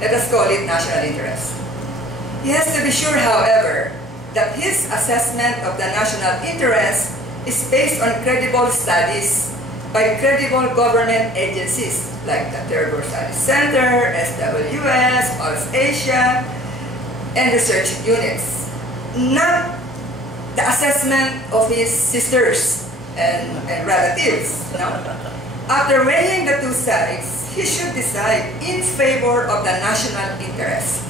Let us call it national interest. He has to be sure, however, that his assessment of the national interest is based on credible studies by credible government agencies like the Terror Studies Center, SWS, Pulse Asia, and research units, not the assessment of his sisters and relatives. No? After weighing the two sides, he should decide in favor of the national interest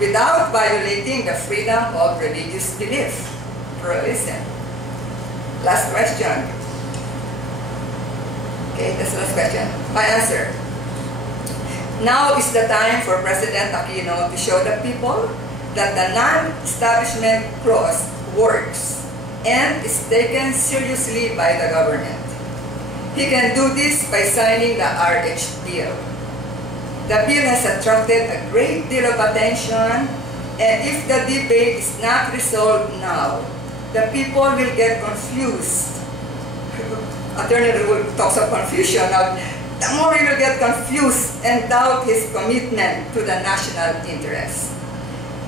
without violating the freedom of religious belief. Pluralism. Last question. Okay, that's the last question. My answer. Now is the time for President Aquino to show the people that the non-establishment clause works and is taken seriously by the government. He can do this by signing the RH bill. The bill has attracted a great deal of attention, and if the debate is not resolved now, the people will get confused. Attorney Raul talks of confusion. Now, the more he will get confused and doubt his commitment to the national interest.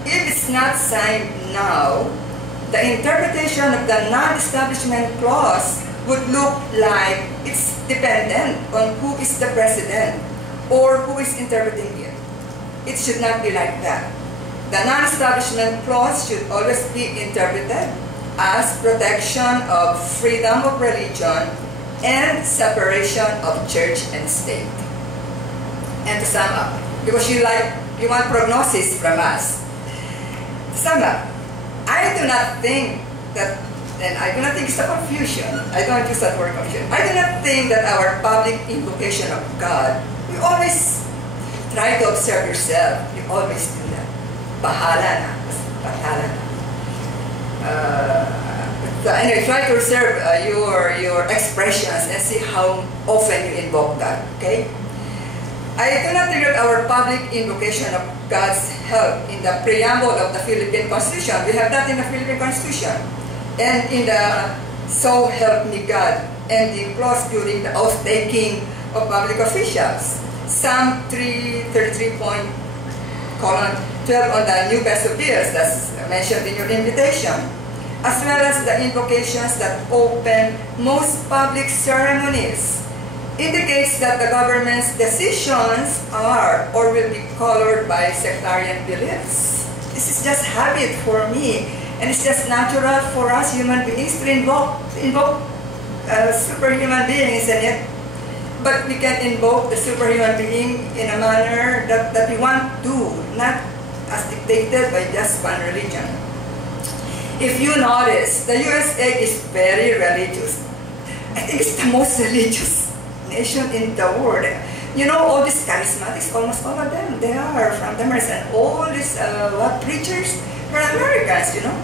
If it's not signed now, the interpretation of the non-establishment clause would look like it's dependent on who is the president or who is interpreting it. It should not be like that. The non-establishment clause should always be interpreted as protection of freedom of religion and separation of church and state. And to sum up, because you want prognosis from us. To sum up, I do not think that, and I do not think it's a confusion. I don't use that word confusion. I do not think that our public invocation of God, you always try to observe yourself. You always do that. Bahala na. Bahala na. Anyway, try to observe your expressions and see how often you invoke God. Okay? I do not think that our public invocation of God's help in the preamble of the Philippine Constitution. We have that in the Philippine Constitution. And in the So Help Me God, and the clause during the oath-taking of public officials. Psalm 333.12 on the New Peso Bills, that's mentioned in your invitation, as well as the invocations that open most public ceremonies, indicates that the government's decisions are or will be colored by sectarian beliefs. This is just habit for me, and it's just natural for us human beings to invoke superhuman beings, isn't it? But we can invoke the superhuman being in a manner that we want to, not as dictated by just one religion. If you notice, the USA is very religious. I think it's the most religious nation in the world. You know, all these charismatics, almost all of them, they are from the Americas. And all these preachers are Americans, you know.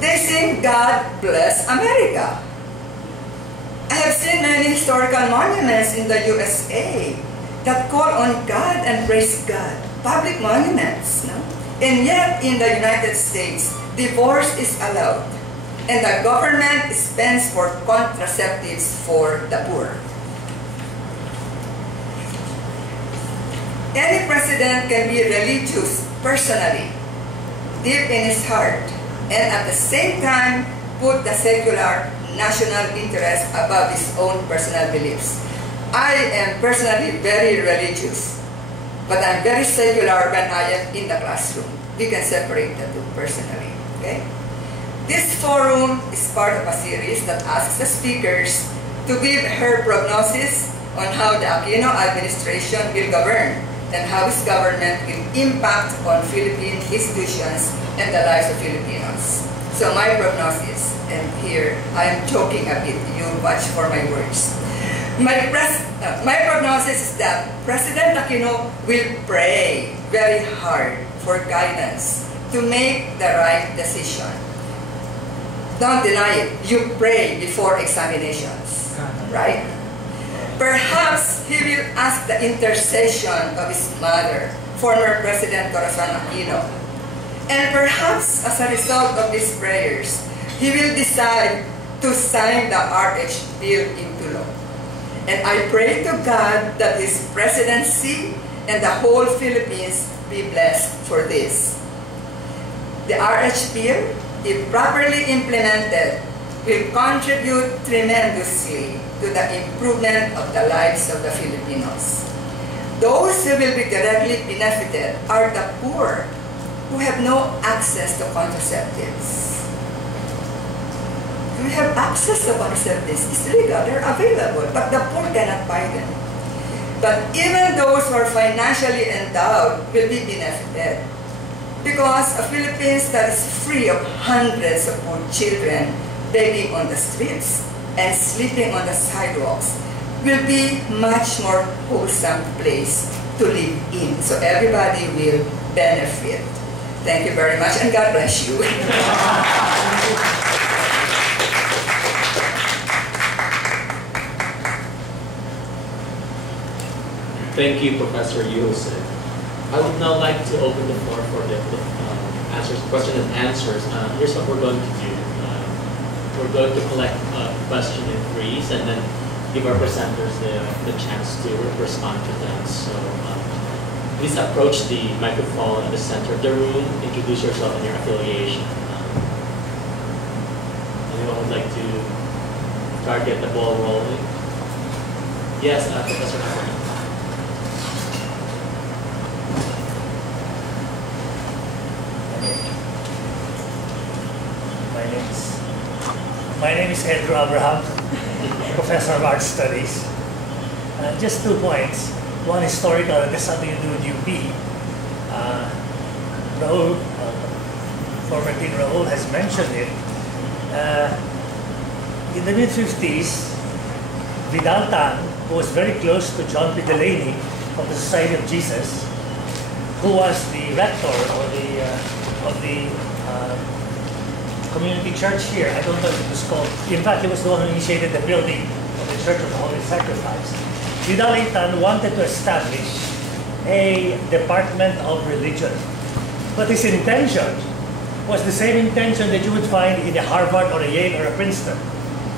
They sing, God bless America. I have seen many historical monuments in the USA that call on God and praise God. Public monuments, no? And yet, in the United States, divorce is allowed, and the government spends for contraceptives for the poor. Any president can be religious personally, deep in his heart, and at the same time put the secular national interest above his own personal beliefs. I am personally very religious, but I'm very secular when I am in the classroom. We can separate the two personally. Okay? This forum is part of a series that asks the speakers to give her prognosis on how the Aquino administration will govern and how his government will impact on Philippine institutions and the lives of Filipinos. So my prognosis, and here I am joking a bit, you watch for my words. My prognosis is that President Aquino will pray very hard for guidance to make the right decision. Don't deny it. You pray before examinations, right? Perhaps he will ask the intercession of his mother, former President Corazon Aquino. And perhaps as a result of these prayers, he will decide to sign the RH bill into law. And I pray to God that his presidency and the whole Philippines be blessed for this. The RHP, if properly implemented, will contribute tremendously to the improvement of the lives of the Filipinos. Those who will be directly benefited are the poor who have no access to contraceptives. We have access to contraceptives. It's legal, they're available, but the poor cannot buy them. But even those who are financially endowed will be benefited, because a Philippines that is free of hundreds of poor children begging on the streets and sleeping on the sidewalks will be much more wholesome place to live in. So everybody will benefit. Thank you very much, and God bless you. Thank you, Professor Yulsen. I would now like to open the floor for the question and answers. Here's what we're going to do. We're going to collect question in threes and then give our presenters the chance to respond to them. So please approach the microphone at the center of the room, introduce yourself and your affiliation. Anyone would like to get the ball rolling? Yes, Professor Aquino. My name is Andrew Abraham, Professor of Art Studies. Just 2 points. One historical, and this has something to do with UP. Raul, former Dean Raul has mentioned it. In the mid-50s, Vidal Tan, who was very close to John P. Delaney of the Society of Jesus, who was the rector of the community church here. I don't know if it was called. In fact, he was the one who initiated the building of the Church of the Holy Sacrifice. Vidal Tan wanted to establish a department of religion. But his intention was the same intention that you would find in a Harvard or a Yale or a Princeton.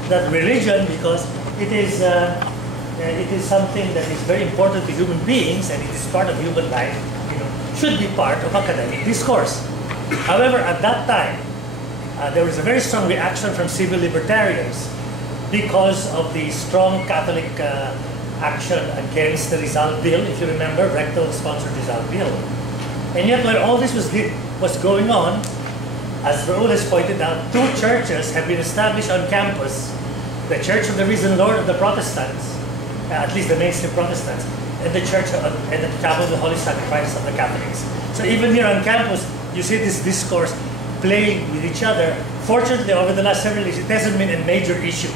That religion, because it is something that is very important to human beings and it is part of human life, should be part of academic discourse. However, at that time, there was a very strong reaction from civil libertarians because of the strong Catholic action against the Rizal Bill. If you remember, Recto sponsored Rizal Bill. And yet, while all this was going on, as Raul has pointed out, 2 churches have been established on campus. The Church of the Risen Lord of the Protestants, at least the mainstream Protestants, and the Church and the Chapel of the Holy Sacrifice of the Catholics. So even here on campus, you see this discourse playing with each other. Fortunately, over the last several years, it hasn't been a major issue.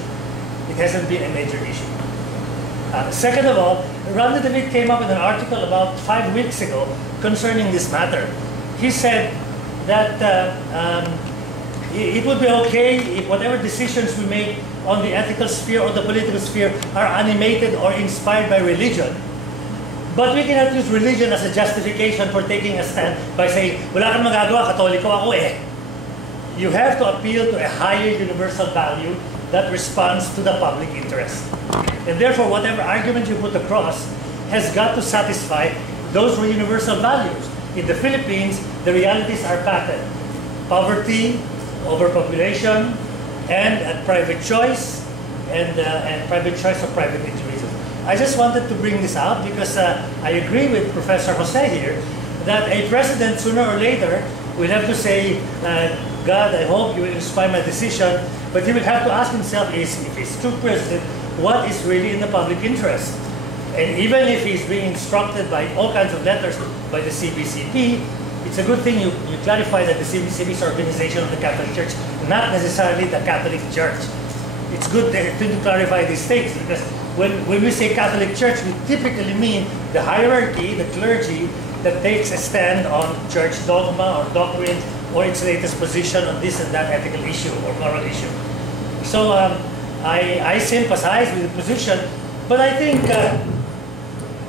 It hasn't been a major issue. Second of all, Ron David came up with an article about 5 weeks ago concerning this matter. He said that it would be okay if whatever decisions we make on the ethical sphere or the political sphere are animated or inspired by religion. But we cannot use religion as a justification for taking a stand by saying, wala kang magagawa, Katoliko ako eh. You have to appeal to a higher universal value that responds to the public interest. And therefore, whatever argument you put across has got to satisfy those universal values. In the Philippines, the realities are patent. Poverty, overpopulation, and private choice, and private choice of private individuals. I just wanted to bring this out because I agree with Professor Jose here that a president sooner or later will have to say, God, I hope you will inspire my decision, but he will have to ask himself, if he's true president, what is really in the public interest? And even if he's being instructed by all kinds of letters by the CBCP, it's a good thing you clarify that the CBCP is an organization of the Catholic Church, not necessarily the Catholic Church. It's good to clarify these things because when we say Catholic Church, we typically mean the hierarchy, the clergy, that takes a stand on church dogma or doctrine or its latest position on this and that ethical issue or moral issue. So I sympathize with the position, but I think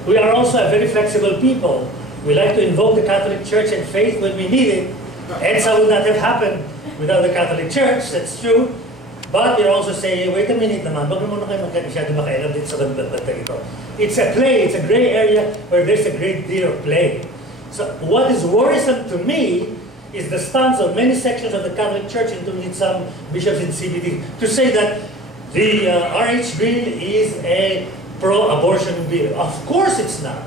we are also a very flexible people. We like to invoke the Catholic Church and faith when we need it. EDSA would not have happened without the Catholic Church, that's true. But you're also saying, wait a minute naman, wag naman kayo masyado makailam dito sa bantag ito. It's a play, it's a gray area where there's a great deal of play. So what is worrisome to me is the stance of many sections of the Catholic Church, including some bishops in CBD, to say that the RH bill is a pro-abortion bill. Of course it's not.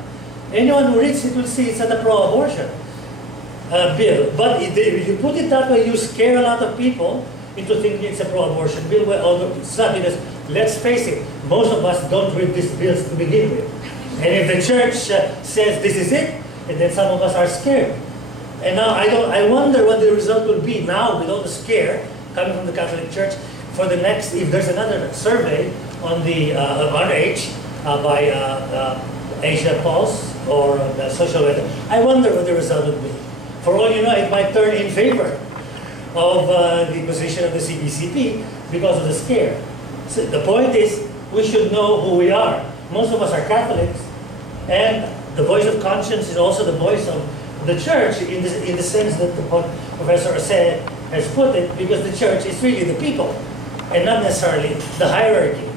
Anyone who reads it will see it's not a pro-abortion bill. But if you put it that way, you scare a lot of people into thinking it's a pro-abortion bill, although it's not, because let's face it, most of us don't read these bills to begin with. And if the church says this is it, and then some of us are scared. And now I wonder what the result will be now with all the scare coming from the Catholic Church for the next, if there's another survey on the RH by Asia Pulse or the social media. I wonder what the result would be. For all you know, it might turn in favor of the position of the CBCP because of the scare. So the point is, we should know who we are. Most of us are Catholics, and the voice of conscience is also the voice of the church in the sense that Professor Jose has put it, because the church is really the people and not necessarily the hierarchy.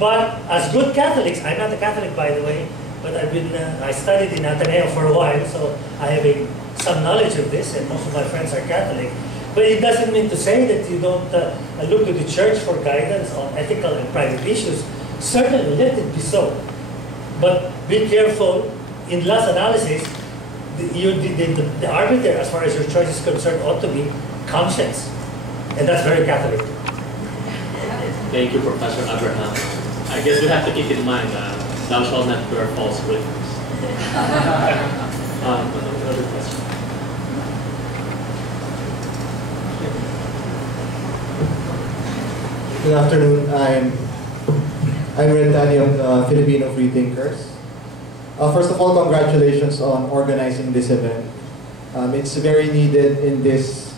But as good Catholics, I'm not a Catholic by the way, but I studied in Ateneo for a while, so I have some knowledge of this, and most of my friends are Catholic. But it doesn't mean to say that you don't look to the church for guidance on ethical and private issues. Certainly, let it be so. But be careful, in last analysis, the arbiter, as far as your choice is concerned, ought to be conscience. And that's very Catholic. Thank you, Professor Abraham. I guess we have to keep in mind thou shalt not bear false witness. Another question. Good afternoon. I'm Rentan of the Filipino Freethinkers. First of all, congratulations on organizing this event. It's very needed in this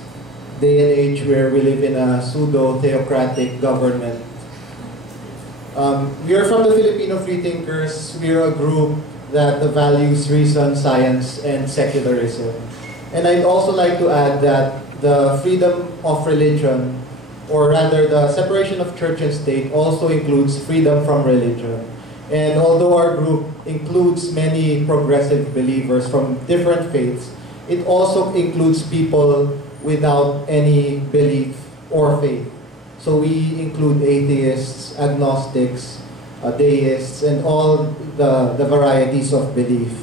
day and age where we live in a pseudo-theocratic government. We are from the Filipino Freethinkers. We are a group that values reason, science, and secularism. And I'd also like to add that the freedom of religion, or rather the separation of church and state, also includes freedom from religion. And although our group includes many progressive believers from different faiths, it also includes people without any belief or faith. So we include atheists, agnostics, deists, and all the varieties of belief.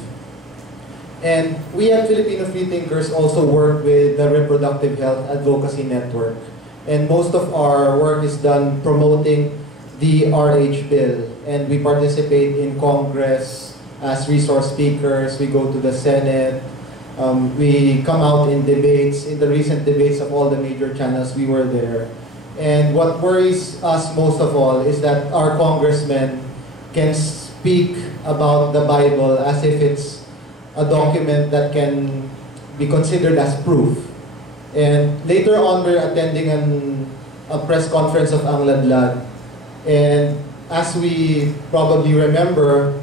And we at Filipino Freethinkers also work with the Reproductive Health Advocacy Network. And most of our work is done promoting the RH bill. And we participate in Congress as resource speakers. We go to the Senate. We come out in debates. In the recent debates of all the major channels, we were there. And what worries us most of all is that our congressmen can speak about the Bible as if it's a document that can be considered as proof. And later on, we're attending a press conference of Ang Ladlad. And as we probably remember,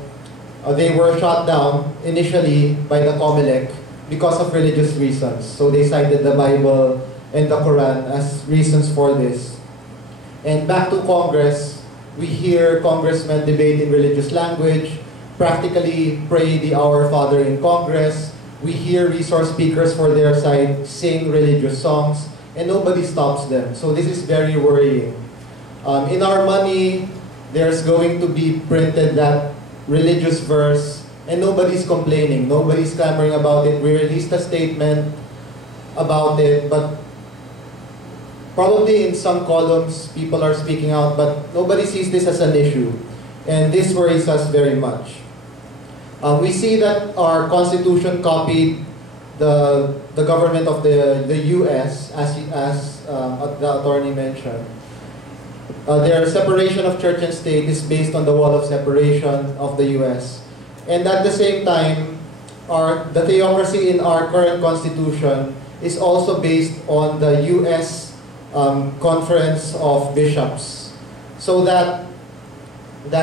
they were shot down initially by the COMELEC because of religious reasons. So they cited the Bible and the Quran as reasons for this. And back to Congress, we hear congressmen debate in religious language, practically pray the Our Father in Congress. We hear resource speakers for their side sing religious songs, and nobody stops them. So this is very worrying. In our money, there's going to be printed that religious verse, and nobody's complaining, nobody's clamoring about it. We released a statement about it, but probably in some columns people are speaking out, but nobody sees this as an issue. And this worries us very much. We see that our Constitution copied the government of the US, as the attorney mentioned. Their separation of church and state is based on the wall of separation of the US. And at the same time, the theocracy in our current Constitution is also based on the US Conference of Bishops. So that the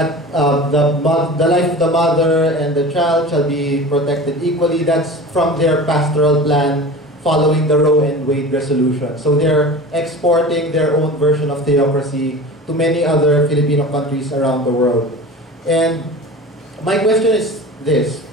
life of the mother and the child shall be protected equally. That's from their pastoral plan following the Roe and Wade resolution. So they're exporting their own version of theocracy to many other Filipino countries around the world. And my question is this: